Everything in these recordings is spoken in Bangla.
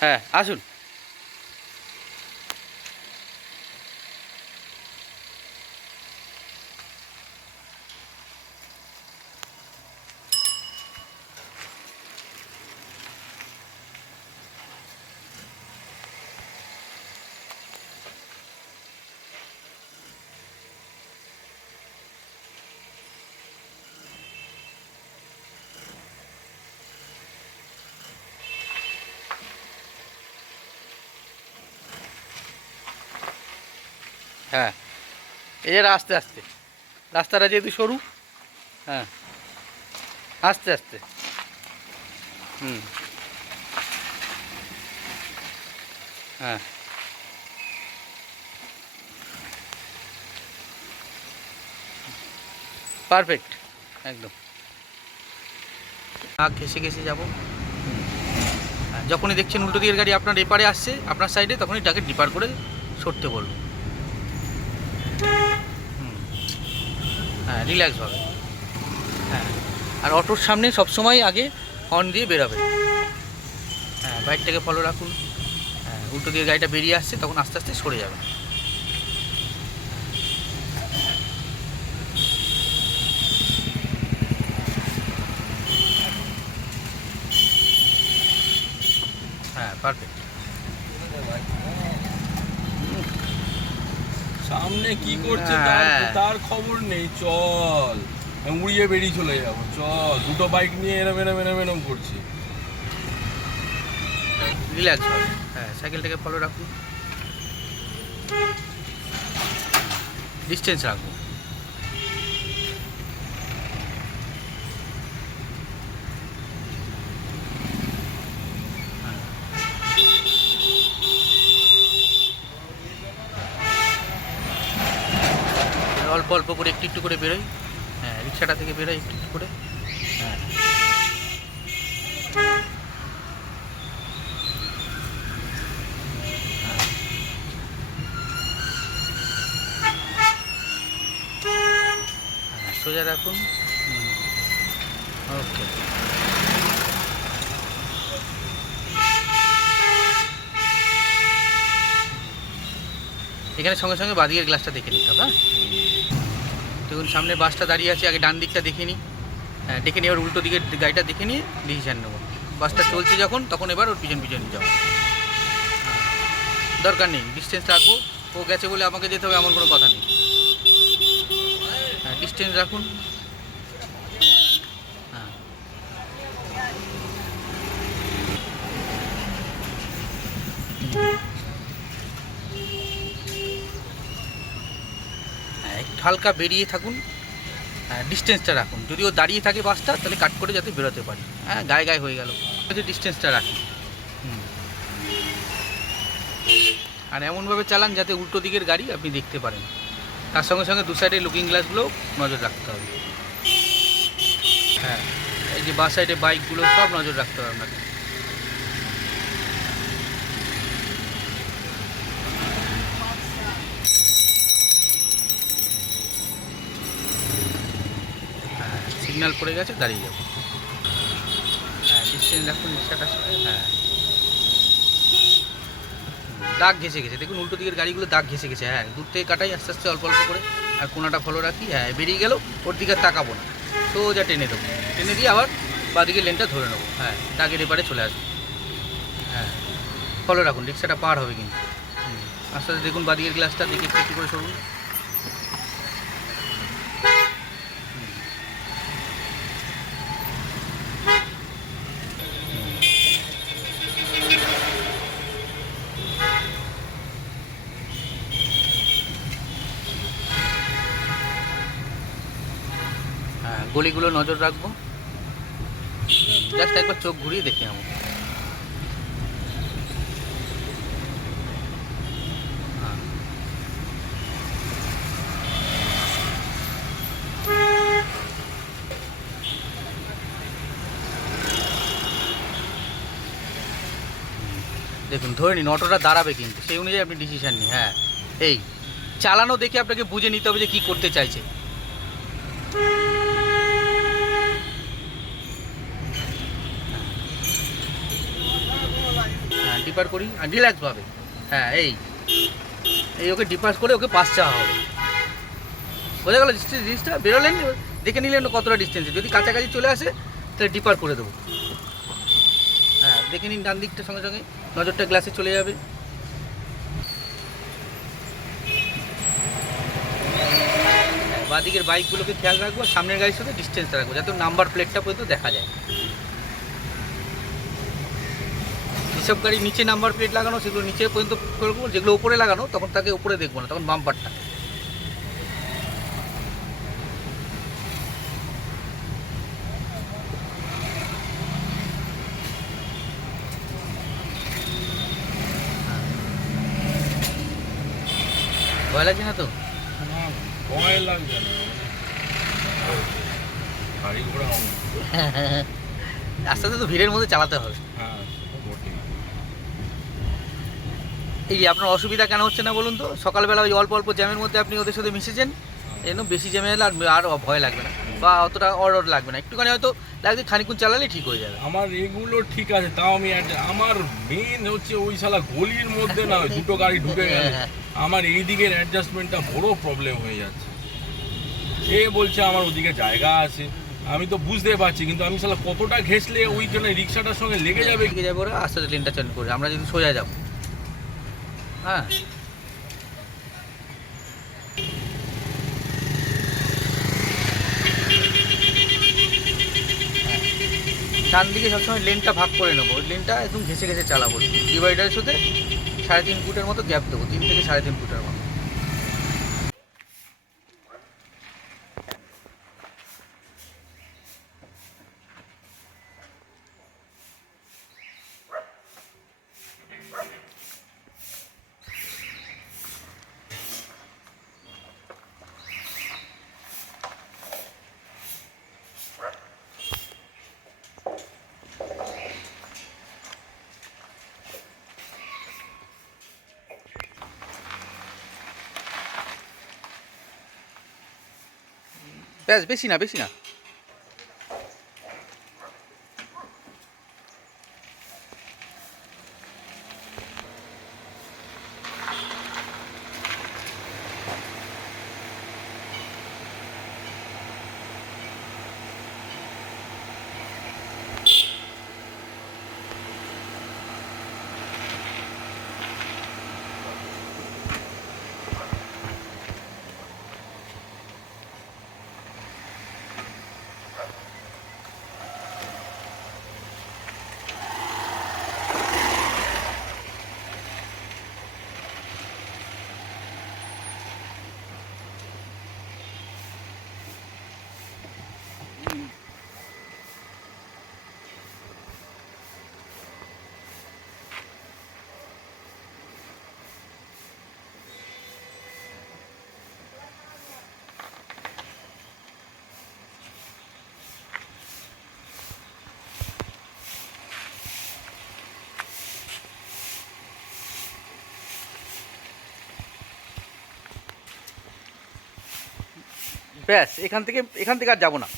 হ্যাঁ আসুন। হ্যাঁ এই যে আস্তে আস্তে, রাস্তাটা যেহেতু সরু, হ্যাঁ আস্তে আস্তে। হুম। হ্যাঁ পারফেক্ট একদম। আগ ঘেসে ঘেসে যাবো। যখনই দেখছেন উল্টো দিকের গাড়ি আপনার এপারে আসছে আপনার সাইডে, তখনই তাকে ডিপার করে সরতে বলুন। হ্যাঁ রিল্যাক্সভাবে। হ্যাঁ আর অটোর সামনে সবসময় আগে হর্ন দিয়ে বেরোবে। হ্যাঁ বাইকটাকে ফলো রাখুন। হ্যাঁ উল্টো দিকে গাড়িটা বেরিয়ে আসছে তখন আস্তে আস্তে সরে যাবে। হ্যাঁ পারফেক্ট। সামনে কি করছে তার খবর নেই, চল উড়িয়ে বেরিয়ে চলে যাবো, চল দুটো বাইক নিয়ে এরম এরম এরম এরম করছি। রিল্যাক্স হবে। হ্যাঁ সাইকেলটাকে ফলো রাখুন, ডিস্টেন্স রাখুন। অল্প অল্প করে একটু একটু করে বেরোই। হ্যাঁ রিক্সাটা থেকে বেরোই একটু একটু করে। হ্যাঁ হ্যাঁ সোজা রাখুন। ওকে। এখানে সঙ্গে সঙ্গে বাদিকের গ্লাসটা দেখে নিতে হবে। হ্যাঁ দেখুন সামনে বাসটা দাঁড়িয়ে আছে, আগে ডান দিকটা দেখে নিই। হ্যাঁ দেখে নিই, এবার উল্টো দিকের গাড়িটা দেখে নিয়ে ডিসিশান নেবো। বাসটা চলছে যখন তখন এবার ওর পিছন পিছন যাবো। দরকার নেই, ডিস্টেন্স রাখবো। ও গেছে বলে আমাকে যেতে হবে এমন কোনো কথা নেই। হ্যাঁ ডিস্টেন্স রাখুন। হ্যাঁ হ্যাঁ একটু হালকা বেরিয়ে থাকুন। হ্যাঁ ডিস্টেন্সটা রাখুন, যদি ও দাঁড়িয়ে থাকে বাসটা তাহলে কাট করে যাতে বেরোতে পারি। হ্যাঁ গায়ে গায়ে হয়ে গেল, ডিস্টেন্সটা রাখুন। আর এমনভাবে চালান যাতে উল্টো দিকের গাড়ি আপনি দেখতে পারেন। তার সঙ্গে সঙ্গে দু সাইডে লুকিং গ্লাসগুলো নজর রাখতে হবে। হ্যাঁ এই যে বাঁ সাইডে বাইকগুলো সব নজর রাখতে হবে আপনাকে। হ্যাঁ সিগন্যাল পড়ে গেছে, দাঁড়িয়ে যাবো। হ্যাঁ ডিস্টেন্স রাখুন রিক্সাটার সাথে। হ্যাঁ দাগ ঘেসে গেছে, দেখুন উল্টো দিকের গাড়িগুলো দাগ ঘেসে গেছে। হ্যাঁ দূর থেকে কাটাই আস্তে আস্তে অল্প অল্প করে, আর কোনাটা ফলো রাখি। হ্যাঁ বেরিয়ে গেল, ওর দিকে তাকাবো না, সোজা টেনে দেবো। টেনে দিয়ে আবার বাদিকের লেনটা ধরে নেবো। হ্যাঁ দাগের এপারে চলে আসবো। হ্যাঁ ফলো রাখুন, রিক্সাটা পার হবে কিন্তু। আস্তে আস্তে দেখুন বাদিকের গ্লাসটা দেখে একটু একটু করে সরুন। হ্যাঁ গলিগুলো নজর রাখবো, জাস্ট একবার চোখ ঘুরিয়ে দেখে নেবো। হ্যাঁ দেখুন ধরে নিন অটোটা দাঁড়াবে কিন্তু সেই অনুযায়ী আপনি ডিসিশান নিন। হ্যাঁ এই চালানো দেখে আপনাকে বুঝে নিতে হবে যে কী করতে চাইছে। ডিপার করি আর রিল্যাক্সভাবে। হ্যাঁ এই ওকে ডিপার করে ওকে পাস চাওয়া হবে। বোঝা গেল জিনিসটা? বেরোলেন, দেখে নিলেন কতটা ডিস্টেন্সে, যদি কাছাকাছি চলে আসে তাহলে ডিপার করে দেবো। হ্যাঁ দেখে নিন ডান দিকটা, সঙ্গে সঙ্গে নজরটা গ্লাসে চলে যাবে। বাঁ দিকের বাইকগুলোকে খেয়াল রাখবো, সামনের গাড়ির সাথে ডিস্টেন্স রাখবো যাতে নাম্বার প্লেটটা পর্যন্ত দেখা যায়। যেসব গাড়ি নিচে নাম্বার প্লেট লাগানো সেগুলো নিচে পর্যন্ত করবো, যেগুলো উপরে লাগানো তখন তাকে উপরে দেখবো না, তখন বাম্পারটা। ভয় লাগছে না তো? ভয় লাগবে না, গাড়ি ঘোড়া হবে। আস্তে আস্তে তো ভিড়ের মধ্যে চালাতে হবে। হ্যাঁ বটে। এই যে আপনার অসুবিধা কেন হচ্ছে না বলুন তো? সকালবেলা ওই অল্প অল্প জ্যামের মধ্যে আপনি ওদের সাথে মিশেছেন, এই জন্য বেশি জ্যামে এলে আর ভয় লাগবে না বা অতটা অর্ডার লাগবে না, একটুখানি হয়তো লাগবে, খানিকক্ষণ চালালে ঠিক হয়ে যাবে। আমার এগুলো ঠিক আছে, তাও আমি আমার মেন হচ্ছে ওই শালা গলির মধ্যে না দুটো গাড়ি ঢুকে গেল, আমার এই দিকের অ্যাডজাস্টমেন্টটা বড় প্রবলেম হয়ে যাচ্ছে। সে বলছে আমার ওদিকে জায়গা আছে, আমি তো বুঝতে পারছি, কিন্তু আমি শালা কতটা ঘেঁষলে ওইখানে রিক্সাটার সঙ্গে লেগে যাবে। লেগে যাবে ওরা, আস্তে আস্তে লেনটা চেঞ্জ করে আমরা যদি সোজা যাবো। হ্যাঁ ডান দিকে সবসময় লেনটা ভাগ করে নেবো, ওই লেনটা একদম ঘেসে ঘেসে চালাবো। ডিভাইডারের সাথে 3.5 ফুটের মতো গ্যাপ দেবো, 3 থেকে 3.5 ফুটের মতো। ব্যাস, বেশি না বেশি না। ব্যাস, এখান থেকে আর যাবো না।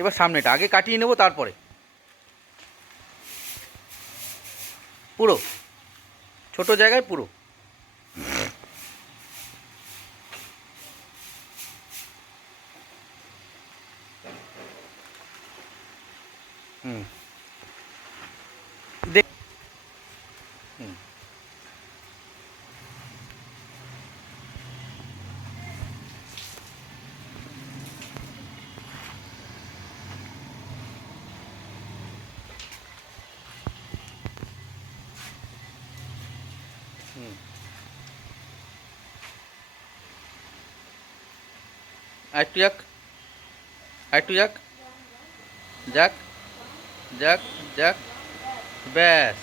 এবার সামনেটা আগে কাটিয়ে নেবো, তারপরে পুরো ছোট জায়গায় পুরো। হুম দেখ, হুম হুম আরেকটু যাক, আরেকটু যাক, যাক যাক যাক, ব্যাস।